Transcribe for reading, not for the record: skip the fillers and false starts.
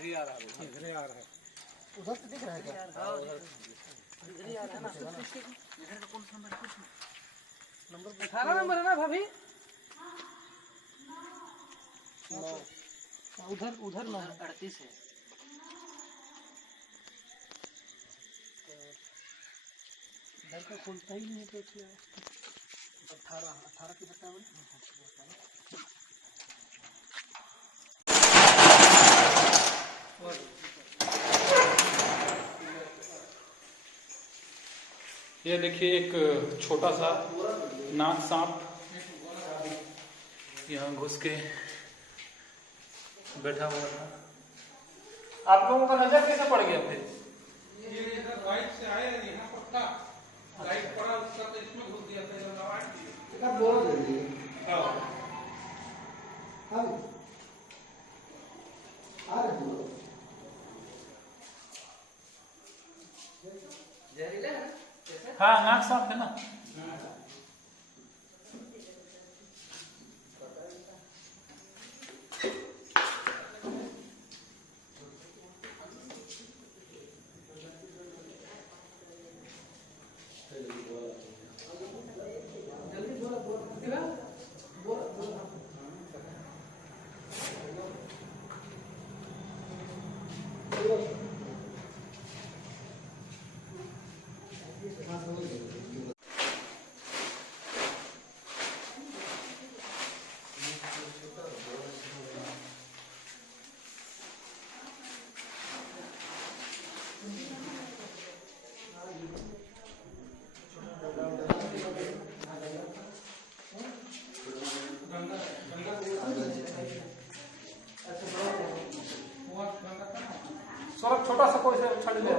इधर ही आ रहा है, इधर ही आ रहा है। उधर से दिख रहा है क्या? हाँ उधर इधर ही आ रहा है ना। इधर का कौन सा नंबर है? कुछ नंबर 18 नंबर है ना भाभी? उधर उधर ना 38 है। इधर का खुलता ही नहीं तो इसलिए 18 की बता बोले। ये देखिए एक छोटा सा नाग सांप यहाँ घुस के बैठा हुआ था। आप लोगों का नजर कैसे पड़ गया फिर? ये इधर राइट से आए यहाँ पक्का लाइट पड़ा उसका तो इसमें घुस गया था जब आवाज दी। इधर बोल दे दिए। हाँ हम आ रहे हैं। जहरीला है ना? हाँ नाग सांप है ना। सौरभ छोटा सा कोई से छड़ ले।